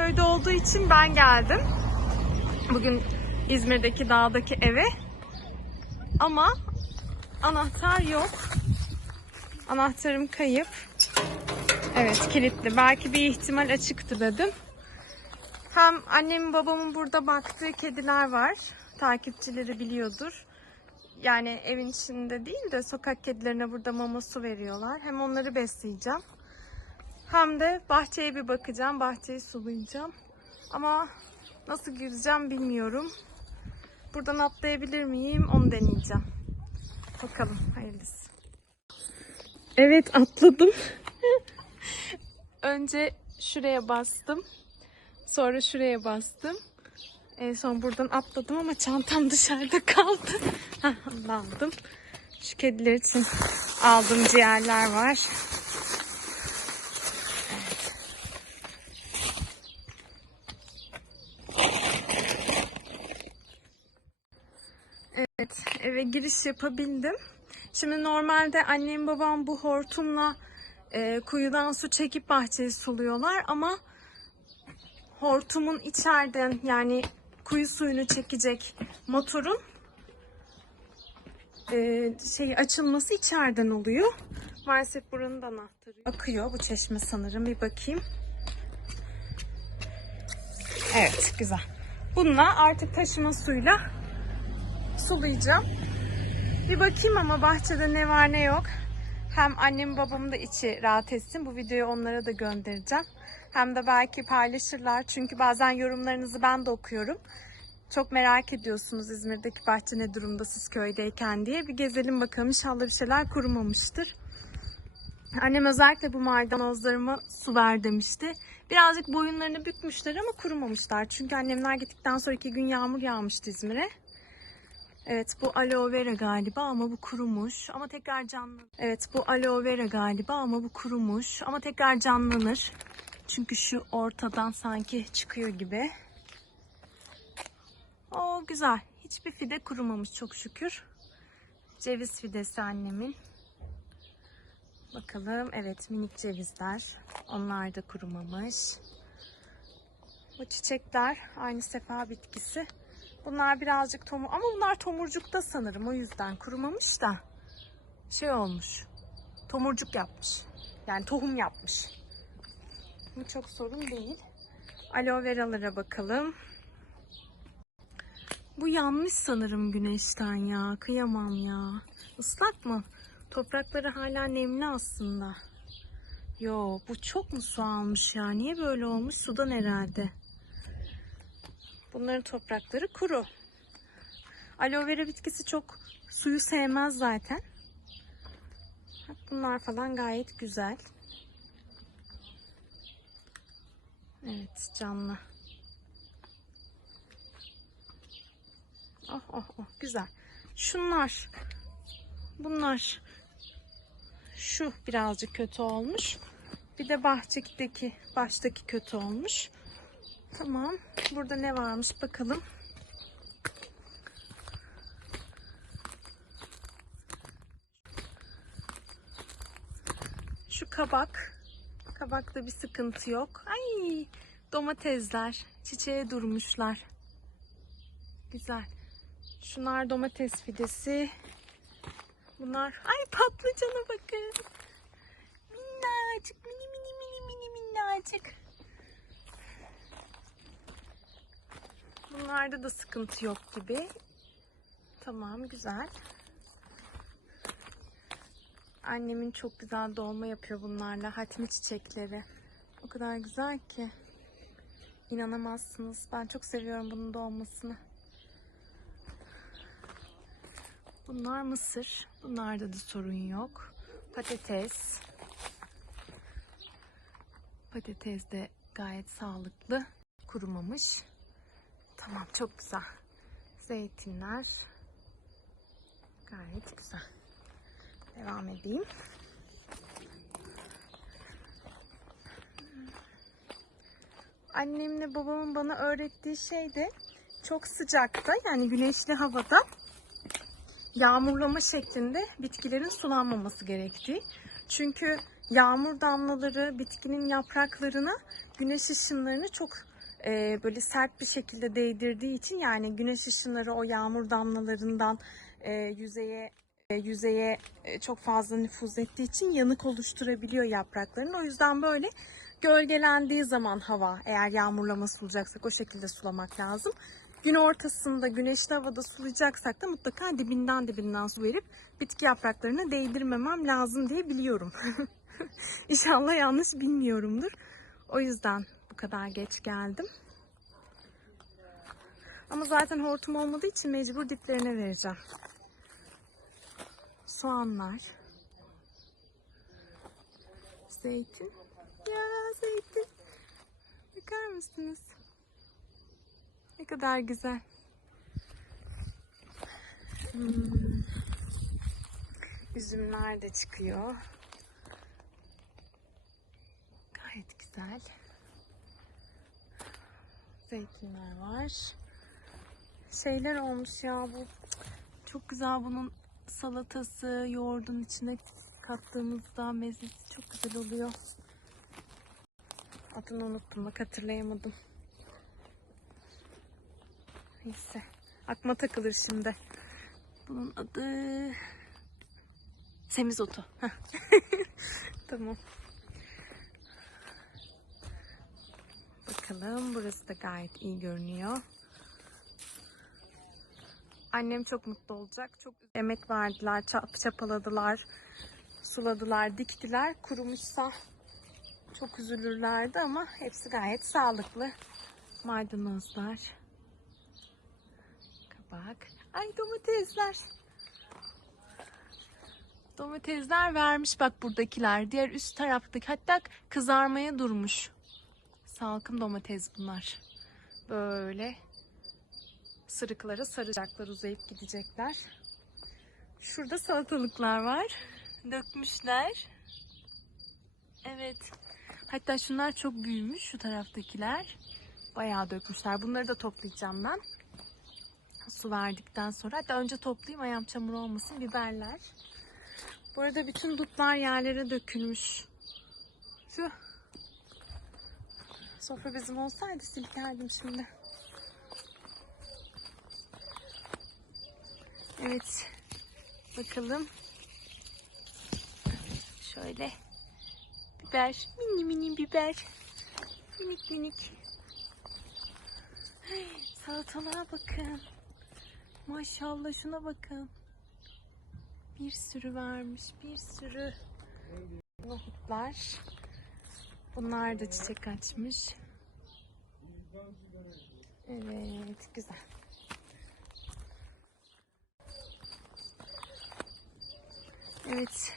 köyde olduğu için ben geldim. Bugün İzmir'deki dağdaki eve. Ama anahtar yok. Anahtarım kayıp. Evet kilitli. Belki bir ihtimal açıktı dedim. Hem annemin babamın burada baktığı kediler var. Takipçileri biliyordur. Yani evin içinde değil de sokak kedilerine burada mama su veriyorlar. Hem onları besleyeceğim. Hem de bahçeye bir bakacağım. Bahçeyi sulayacağım. Ama nasıl gireceğim bilmiyorum. Buradan atlayabilir miyim onu deneyeceğim. Bakalım hayırlısı. Evet atladım. Önce şuraya bastım. Sonra şuraya bastım. En son buradan atladım ama çantam dışarıda kaldı. Aldım. Şu kediler için aldığım ciğerler var. Eve giriş yapabildim. Şimdi normalde annem babam bu hortumla e, kuyudan su çekip bahçeyi suluyorlar ama hortumun içeriden yani kuyu suyunu çekecek motorun e, şey açılması içeriden oluyor. Maalesef buranın da anahtarı akıyor bu çeşme sanırım bir bakayım. Evet güzel. Bununla artık taşıma suyla sulayacağım. Bir bakayım ama bahçede ne var ne yok. Hem annem babam da içi rahat etsin. Bu videoyu onlara da göndereceğim. Hem de belki paylaşırlar. Çünkü bazen yorumlarınızı ben de okuyorum. Çok merak ediyorsunuz İzmir'deki bahçe ne durumda siz köydeyken diye. Bir gezelim bakalım inşallah bir şeyler kurumamıştır. Annem özellikle bu maydanozlarıma su ver demişti. Birazcık boyunlarını bükmüşler ama kurumamışlar. Çünkü annemler gittikten sonra iki gün yağmur yağmıştı İzmir'e. Evet bu aloe vera galiba ama bu kurumuş. Ama tekrar canlanır. Evet bu aloe vera galiba ama bu kurumuş. Ama tekrar canlanır. Çünkü şu ortadan sanki çıkıyor gibi. O güzel. Hiçbir fide kurumamış çok şükür. Ceviz fidesi annemin. Bakalım. Evet minik cevizler. Onlar da kurumamış. Bu çiçekler aynı sefa bitkisi. Bunlar birazcık tomur ama bunlar tomurcukta sanırım o yüzden kurumamış da şey olmuş. Tomurcuk yapmış. Yani tohum yapmış. Bu çok sorun değil. Aloe veralara bakalım. Bu yanmış sanırım güneşten ya. Kıyamam ya. Islak mı? Toprakları hala nemli aslında. Yo bu çok mu su almış ya? Niye böyle olmuş? Sudan herhalde. Bunların toprakları kuru. Aloe vera bitkisi çok suyu sevmez zaten. Bunlar falan gayet güzel. Evet canlı. Oh oh oh güzel. Şunlar. Bunlar. Şu birazcık kötü olmuş. Bir de bahçedeki baştaki kötü olmuş. Tamam. Burada ne varmış bakalım. Şu kabak. Kabakta bir sıkıntı yok. Ay domatesler. Çiçeğe durmuşlar. Güzel. Şunlar domates fidesi. Bunlar ay patlıcana bakın. Minnacık mini mini mini mini minnacık. Bunlarda da sıkıntı yok gibi. Tamam güzel. Annemin çok güzel dolma yapıyor bunlarla. Hatmi çiçekleri. O kadar güzel ki. İnanamazsınız. Ben çok seviyorum bunun dolmasını. Bunlar mısır. Bunlarda da sorun yok. Patates. Patates de gayet sağlıklı. Kurumamış. Tamam çok güzel. Zeytinler. Gayet güzel. Devam edeyim. Annemle babamın bana öğrettiği şey de çok sıcakta yani güneşli havada yağmurlama şeklinde bitkilerin sulanmaması gerektiği. Çünkü yağmur damlaları bitkinin yapraklarına güneş ışınlarını çok e, böyle sert bir şekilde değdirdiği için yani güneş ışınları o yağmur damlalarından e, yüzeye e, yüzeye e, çok fazla nüfuz ettiği için yanık oluşturabiliyor yaprakların. O yüzden böyle gölgelendiği zaman hava eğer yağmurlama sulayacaksak o şekilde sulamak lazım. Gün ortasında güneşli havada sulayacaksak da mutlaka dibinden dibinden su verip bitki yapraklarına değdirmemem lazım diye biliyorum. İnşallah yanlış bilmiyorumdur. O yüzden kadar geç geldim. Ama zaten hortum olmadığı için mecbur diplerine vereceğim. Soğanlar. Zeytin. Ya zeytin. Bakar mısınız? Ne kadar güzel. Hmm. Üzümler de çıkıyor. Gayet güzel. Zeytinler var. Şeyler olmuş ya bu. Çok güzel bunun salatası, yoğurdun içine kattığımızda mezesi çok güzel oluyor. Adını unuttum bak hatırlayamadım. Neyse. Aklıma takılır şimdi. Bunun adı semizotu. Tamam. Bakalım burası da gayet iyi görünüyor. Annem çok mutlu olacak. Çok emek verdiler, çap, çapaladılar, suladılar, diktiler. Kurumuşsa çok üzülürlerdi ama hepsi gayet sağlıklı. Maydanozlar. Kabak. Ay domatesler. Domatesler vermiş bak buradakiler. Diğer üst taraftaki hatta kızarmaya durmuş. Salkım domates bunlar. Böyle sırıklara saracaklar, uzayıp gidecekler. Şurada salatalıklar var. Dökmüşler. Evet. Hatta şunlar çok büyümüş şu taraftakiler. Bayağı dökmüşler. Bunları da toplayacağım ben. Su verdikten sonra. Hatta önce toplayayım ayağım çamur olmasın. Biberler. Bu arada bütün dutlar yerlere dökülmüş. Şu sofra bezim olsaydı silkerdim şimdi. Evet. Bakalım. Şöyle. Biber. Mini mini biber. Minik minik. Ay, Salatalığa bakın. Maşallah şuna bakın. Bir sürü vermiş. Bir sürü. Nohutlar. Bunlar da çiçek açmış. Evet güzel. Evet.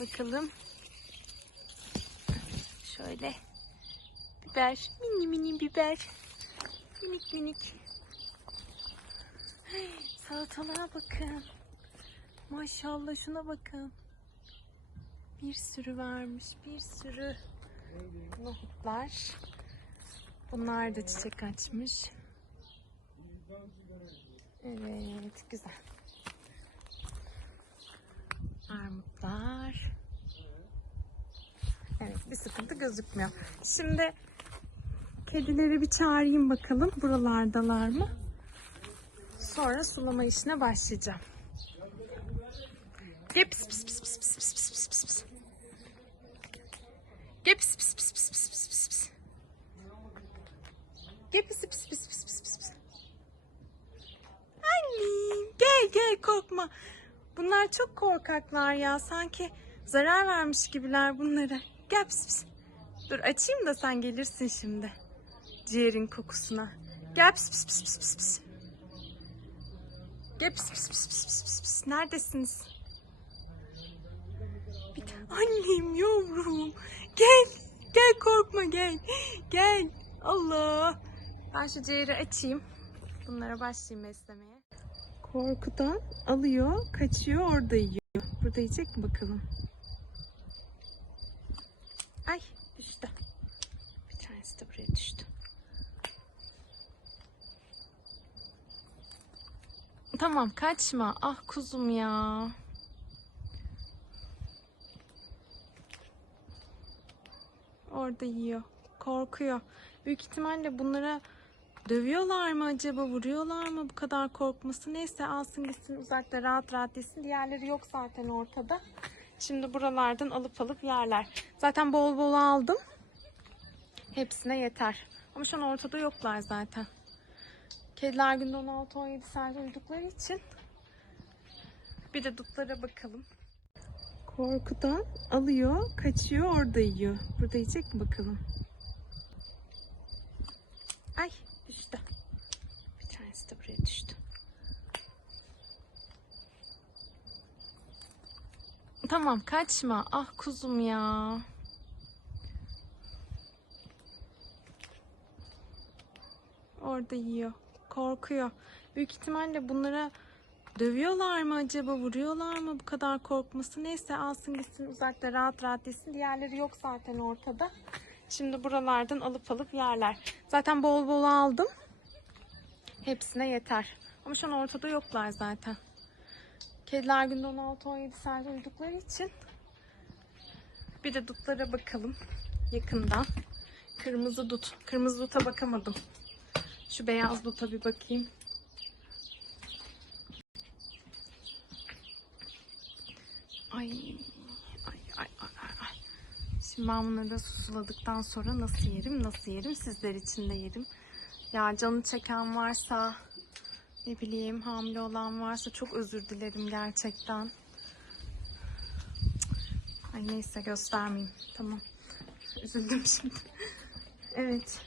Bakalım. Şöyle. Biber. Mini mini biber. Minik minik. Ay, Salatalığa bakın. Maşallah şuna bakın. Bir sürü vermiş. Bir sürü nohutlar. Bunlar da çiçek açmış. Evet, güzel. Armutlar. Evet, bir sıkıntı gözükmüyor. Şimdi kedileri bir çağırayım bakalım. Buralardalar mı? Sonra sulama işine başlayacağım. Pis pis pis korkaklar ya. Sanki zarar vermiş gibiler bunlara. Gel pis pis. Dur açayım da sen gelirsin şimdi. Ciğerin kokusuna. Gel pis pis pis pis pis pis. Gel pis pis pis pis pis pis pis. Neredesiniz? Bir Annem yavrum. Gel. Gel korkma gel. Gel. Allah. Ben şu ciğeri açayım. Bunlara başlayayım beslemeye. Korkudan alıyor, kaçıyor, orada yiyor. Burada yiyecek mi bakalım? Ay düştü. Bir tanesi de buraya düştü. Tamam kaçma. Ah kuzum ya. Orada yiyor. Korkuyor. Büyük ihtimalle bunlara dövüyorlar mı acaba? Vuruyorlar mı bu kadar korkması? Neyse alsın gitsin uzakta rahat rahat yesin. Diğerleri yok zaten ortada. Şimdi buralardan alıp alıp yerler. Zaten bol bol aldım. Hepsine yeter. Ama şu an ortada yoklar zaten. Kediler günde 16-17 saat uyudukları için bir de dutlara bakalım. Korkudan alıyor, kaçıyor, orada yiyor. Burada yiyecek mi bakalım? Ay düştü. Bir tanesi de buraya düştü. Tamam kaçma. Ah kuzum ya. Orada yiyor. Korkuyor. Büyük ihtimalle bunlara dövüyorlar mı acaba? Vuruyorlar mı bu kadar korkması? Neyse alsın gitsin uzakta rahat rahat yesin. Diğerleri yok zaten ortada. Şimdi buralardan alıp alıp yerler. Zaten bol bol aldım. Hepsine yeter. Ama şu an ortada yoklar zaten. Kediler günde 16-17 saat uyudukları için bir de dutlara bakalım yakından. Kırmızı dut. Kırmızı duta bakamadım. Şu beyaz duta bir bakayım. Ay, ay, ay, ay, ay, ay. Şimdi ben bunları da susuladıktan sonra nasıl yerim, nasıl yerim? Sizler için de yerim. Ya canı çeken varsa, ne bileyim hamile olan varsa çok özür dilerim gerçekten. Ay neyse göstermeyeyim. Tamam. Üzüldüm şimdi. evet.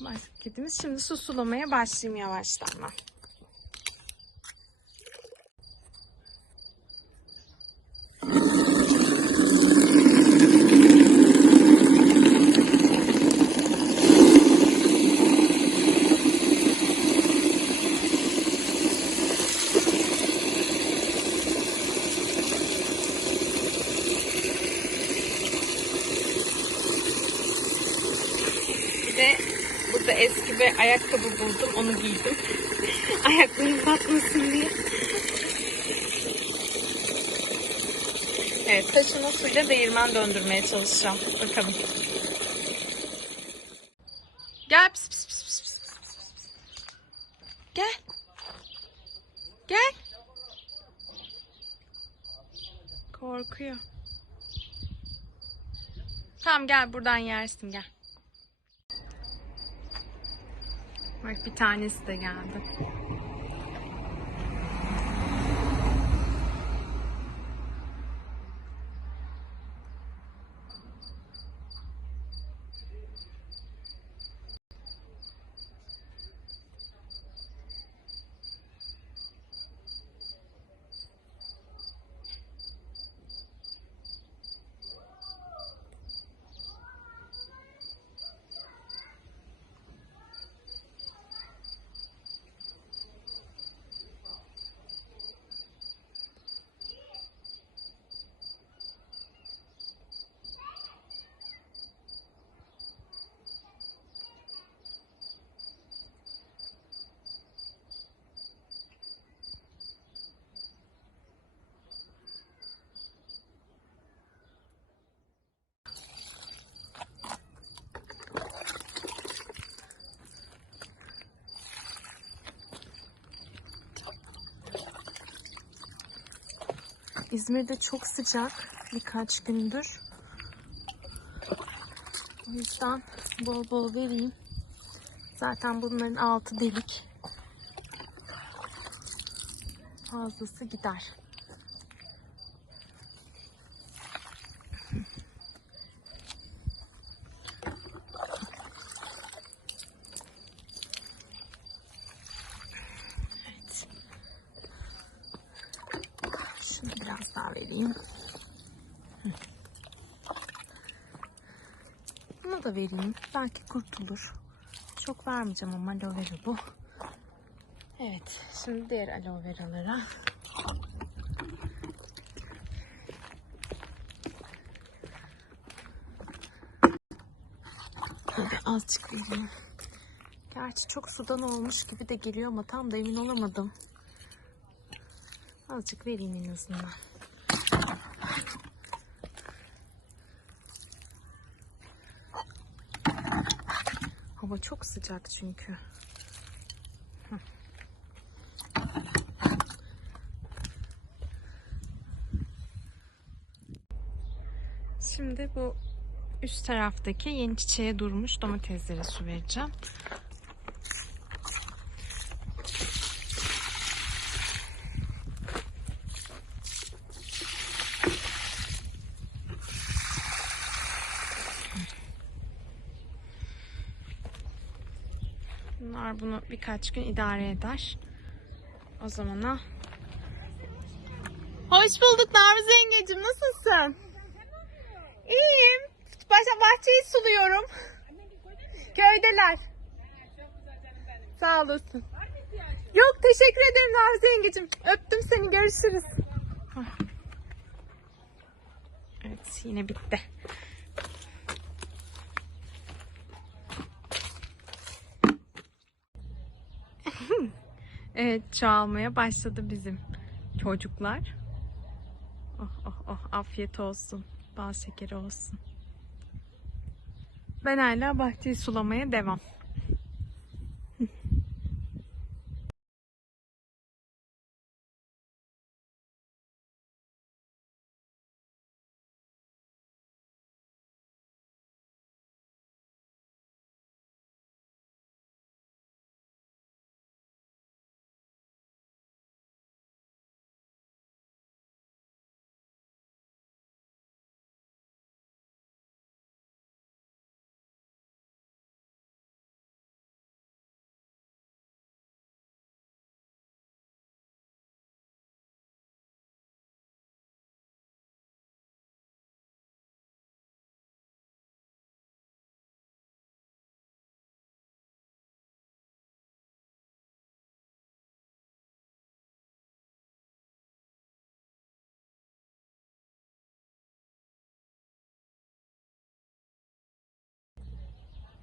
Başka kedimiz. Şimdi su sulamaya başlayayım yavaştan ben. Bir de burada eski bir ayakkabı buldum. Onu giydim. Ayaklarım batmasın diye. Evet taşıma suyla değirmen döndürmeye çalışacağım. Bakalım. Gel pis pis pis. pis. Gel. Gel. Korkuyor. Tamam gel buradan yersin gel. Bak bir tanesi de geldi. İzmir'de çok sıcak birkaç gündür. O yüzden bol bol vereyim. Zaten bunların altı delik. Fazlası gider. Evet. Şunu biraz daha vereyim. Hı. Bunu da vereyim. Belki kurtulur. Çok vermeyeceğim ama aloe vera bu. Evet. Şimdi diğer aloe veralara. Azıcık vereyim. Gerçi çok sudan olmuş gibi de geliyor ama tam da emin olamadım. Azıcık vereyim en azından. Hava çok sıcak çünkü. Şimdi bu üst taraftaki yeni çiçeğe durmuş domateslere su vereceğim. Bunlar bunu birkaç gün idare eder. O zamana. Hoş bulduk Narviz yengecim. Nasılsın? İyiyim. Başa bahçeyi suluyorum. Köydeler. Sağ olasın. Yok teşekkür ederim Narviz yengecim. Öptüm seni. Görüşürüz. Evet yine bitti. Evet çoğalmaya başladı bizim çocuklar. Oh oh oh afiyet olsun. Bal şekeri olsun. Ben hala bahçeyi sulamaya devam.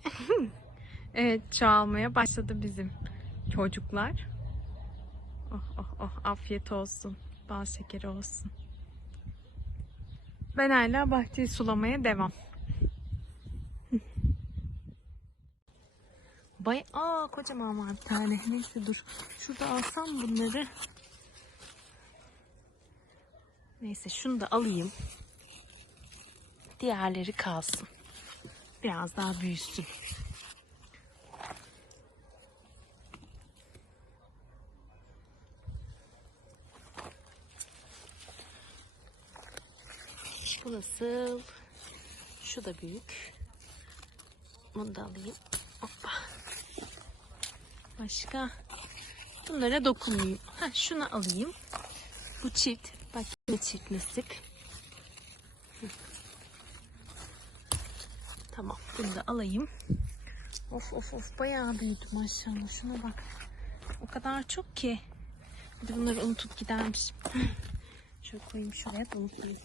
Evet çoğalmaya başladı bizim çocuklar. Oh oh oh afiyet olsun. Bal şekeri olsun. Ben hala bahçeyi sulamaya devam. Bay Aa kocaman var bir tane. Neyse dur. Şurada alsam bunları. Neyse şunu da alayım. Diğerleri kalsın. Biraz daha büyüsün. Bu nasıl? Şu da büyük. Bunu da alayım. Hoppa. Başka? Bunlara dokunmayayım. Ha, şunu alayım. Bu çift. Bak çift nasip. Tamam. Bunu da alayım. Of of of bayağı büyüdü maşallah. Şuna bak. O kadar çok ki. Bir de bunları unutup gidermişim. Şöyle koyayım şuraya da unutmayayım.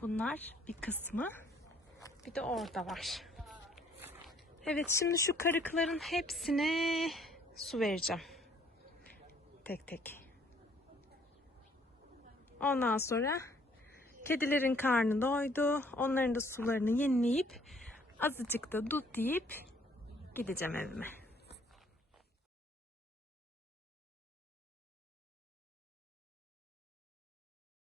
Bunlar bir kısmı. Bir de orada var. Evet şimdi şu karıkların hepsine su vereceğim. Tek tek. Ondan sonra kedilerin karnı doydu. Onların da sularını yenileyip azıcık da dut deyip gideceğim evime.